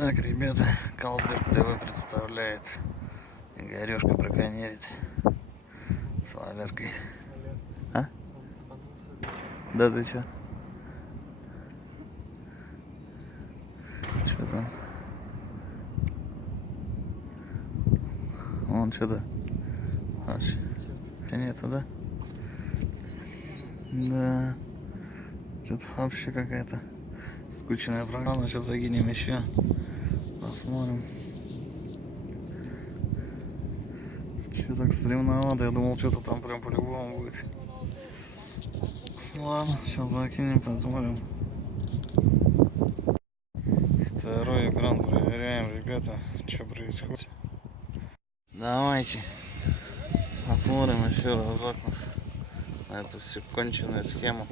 Так, ребята, Калсберг ТВ представляет Игорёшка браконьерить с Валеркой. А? Да ты чё? Чё там? Вон что-то вообще нету, да? Да. Что-то вообще какая-то скучная программа. Сейчас закинем еще. Посмотрим. Что так стремновато? Я думал, что-то там прям по-любому будет. Ладно, сейчас закинем, посмотрим. Второй экран проверяем, ребята, что происходит. Давайте посмотрим еще разок на эту всю конченую схему.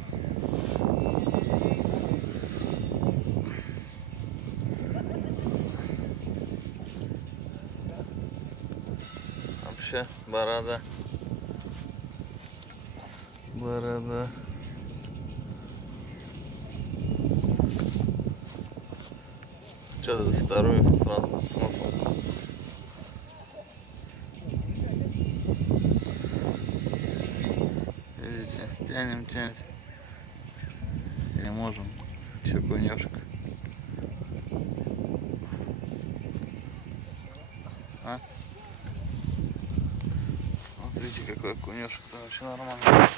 Вообще борода. Что ты вторую сразу носом? Видите, тянем. Не можем. Все конёшек. А? Смотрите, какой конёшек, это вообще нормально.